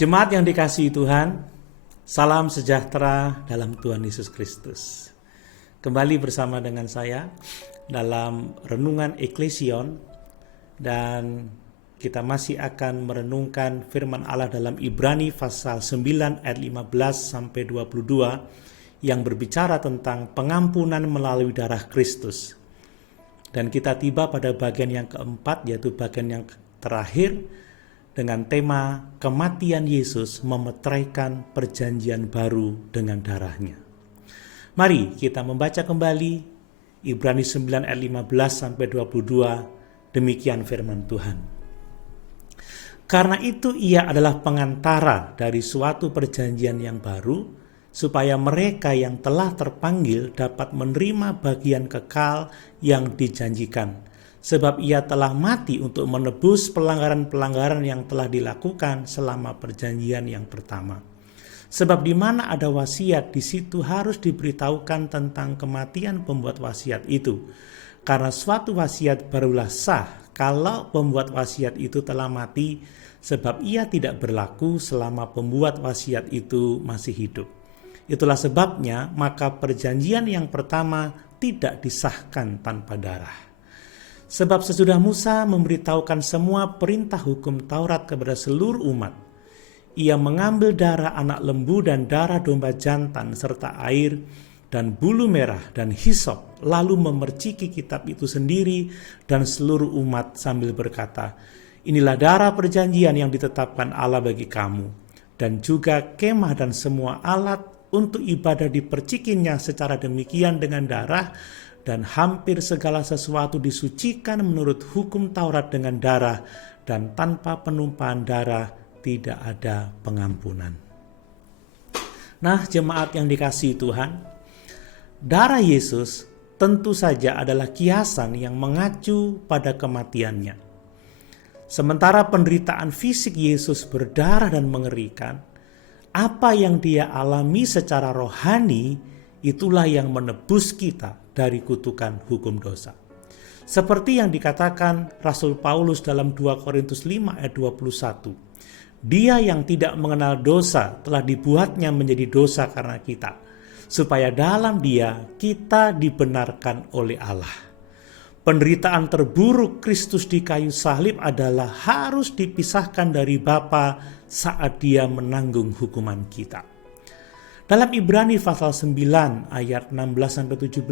Jemaat yang dikasihi Tuhan, salam sejahtera dalam Tuhan Yesus Kristus. Kembali bersama dengan saya dalam renungan Eklesion, dan kita masih akan merenungkan firman Allah dalam Ibrani pasal 9 ayat 15 sampai 22 yang berbicara tentang pengampunan melalui darah Kristus. Dan kita tiba pada bagian yang keempat, yaitu bagian yang terakhir, dengan tema kematian Yesus memeteraikan perjanjian baru dengan darahnya. Mari kita membaca kembali Ibrani 9 ayat 15 sampai 22, demikian firman Tuhan. Karena itu ia adalah pengantara dari suatu perjanjian yang baru, supaya mereka yang telah terpanggil dapat menerima bagian kekal yang dijanjikan. Sebab ia telah mati untuk menebus pelanggaran-pelanggaran yang telah dilakukan selama perjanjian yang pertama. Sebab di mana ada wasiat, di situ harus diberitahukan tentang kematian pembuat wasiat itu. Karena suatu wasiat barulah sah kalau pembuat wasiat itu telah mati, sebab ia tidak berlaku selama pembuat wasiat itu masih hidup. Itulah sebabnya maka perjanjian yang pertama tidak disahkan tanpa darah. Sebab sesudah Musa memberitahukan semua perintah hukum Taurat kepada seluruh umat, ia mengambil darah anak lembu dan darah domba jantan serta air dan bulu merah dan hisop, lalu memerciki kitab itu sendiri dan seluruh umat sambil berkata, inilah darah perjanjian yang ditetapkan Allah bagi kamu, dan juga kemah dan semua alat untuk ibadah dipercikinya secara demikian dengan darah, dan hampir segala sesuatu disucikan menurut hukum Taurat dengan darah, dan tanpa penumpahan darah tidak ada pengampunan. Nah, jemaat yang dikasihi Tuhan, darah Yesus tentu saja adalah kiasan yang mengacu pada kematiannya. Sementara penderitaan fisik Yesus berdarah dan mengerikan, apa yang dia alami secara rohani itulah yang menebus kita dari kutukan hukum dosa. Seperti yang dikatakan Rasul Paulus dalam 2 Korintus 5 ayat 21. Dia yang tidak mengenal dosa telah dibuatnya menjadi dosa karena kita, supaya dalam dia kita dibenarkan oleh Allah. Penderitaan terburuk Kristus di kayu salib adalah harus dipisahkan dari Bapa saat dia menanggung hukuman kita. Dalam Ibrani pasal 9 ayat 16-17,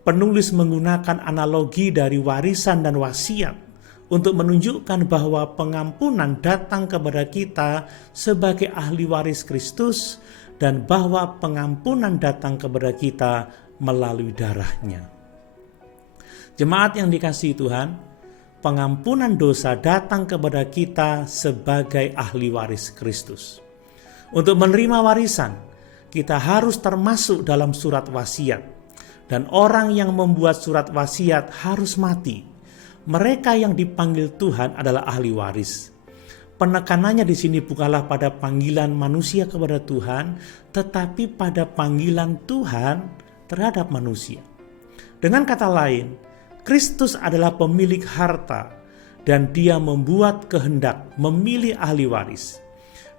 penulis menggunakan analogi dari warisan dan wasiat untuk menunjukkan bahwa pengampunan datang kepada kita sebagai ahli waris Kristus dan bahwa pengampunan datang kepada kita melalui darahnya. Jemaat yang dikasihi Tuhan, pengampunan dosa datang kepada kita sebagai ahli waris Kristus. Untuk menerima warisan, kita harus termasuk dalam surat wasiat, dan orang yang membuat surat wasiat harus mati. Mereka yang dipanggil Tuhan adalah ahli waris. Penekanannya di sini bukanlah pada panggilan manusia kepada Tuhan, tetapi pada panggilan Tuhan terhadap manusia. Dengan kata lain, Kristus adalah pemilik harta, dan dia membuat kehendak memilih ahli waris.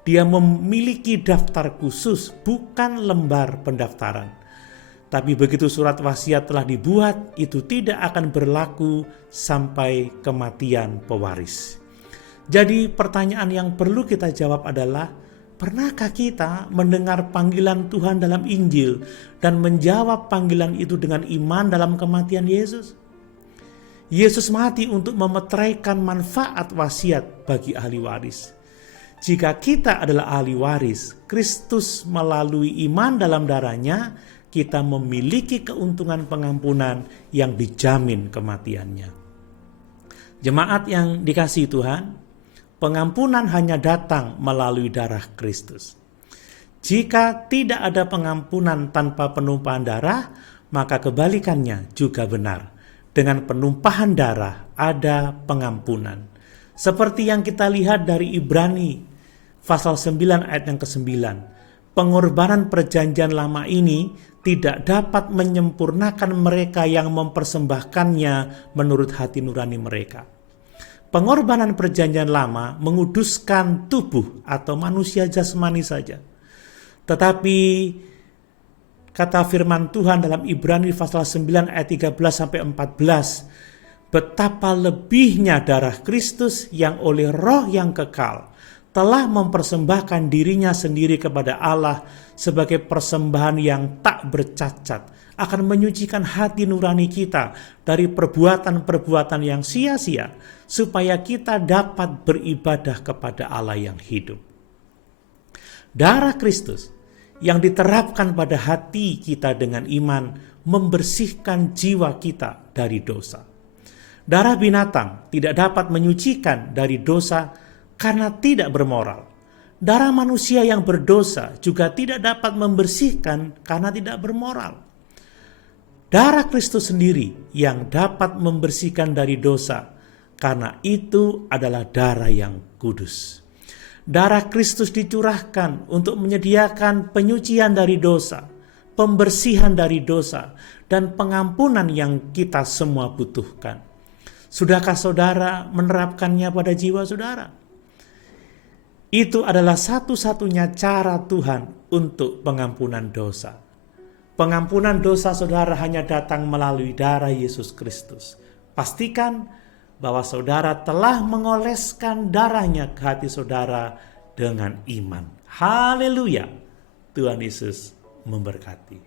Dia memiliki daftar khusus, bukan lembar pendaftaran. Tapi begitu surat wasiat telah dibuat, itu tidak akan berlaku sampai kematian pewaris. Jadi pertanyaan yang perlu kita jawab adalah, pernahkah kita mendengar panggilan Tuhan dalam Injil dan menjawab panggilan itu dengan iman dalam kematian Yesus? Yesus mati untuk memeteraikan manfaat wasiat bagi ahli waris. Jika kita adalah ahli waris, Kristus melalui iman dalam darahnya, kita memiliki keuntungan pengampunan yang dijamin kematiannya. Jemaat yang dikasihi Tuhan, pengampunan hanya datang melalui darah Kristus. Jika tidak ada pengampunan tanpa penumpahan darah, maka kebalikannya juga benar. Dengan penumpahan darah ada pengampunan. Seperti yang kita lihat dari Ibrani pasal 9 ayat yang ke-9. Pengorbanan perjanjian lama ini tidak dapat menyempurnakan mereka yang mempersembahkannya menurut hati nurani mereka. pengorbanan perjanjian lama menguduskan tubuh atau manusia jasmani saja. Tetapi kata firman Tuhan dalam Ibrani pasal 9 ayat 13 sampai 14, betapa lebihnya darah Kristus yang oleh Roh yang kekal telah mempersembahkan dirinya sendiri kepada Allah sebagai persembahan yang tak bercacat, akan menyucikan hati nurani kita dari perbuatan-perbuatan yang sia-sia, supaya kita dapat beribadah kepada Allah yang hidup. Darah Kristus yang diterapkan pada hati kita dengan iman membersihkan jiwa kita dari dosa. Darah binatang tidak dapat menyucikan dari dosa karena tidak bermoral. Darah manusia yang berdosa juga tidak dapat membersihkan karena tidak bermoral. Darah Kristus sendiri yang dapat membersihkan dari dosa, karena itu adalah darah yang kudus. Darah Kristus dicurahkan untuk menyediakan penyucian dari dosa, pembersihan dari dosa, dan pengampunan yang kita semua butuhkan. Sudahkah saudara menerapkannya pada jiwa saudara? Itu adalah satu-satunya cara Tuhan untuk pengampunan dosa. Pengampunan dosa saudara hanya datang melalui darah Yesus Kristus. Pastikan bahwa saudara telah mengoleskan darahnya ke hati saudara dengan iman. Haleluya! Tuhan Yesus memberkati.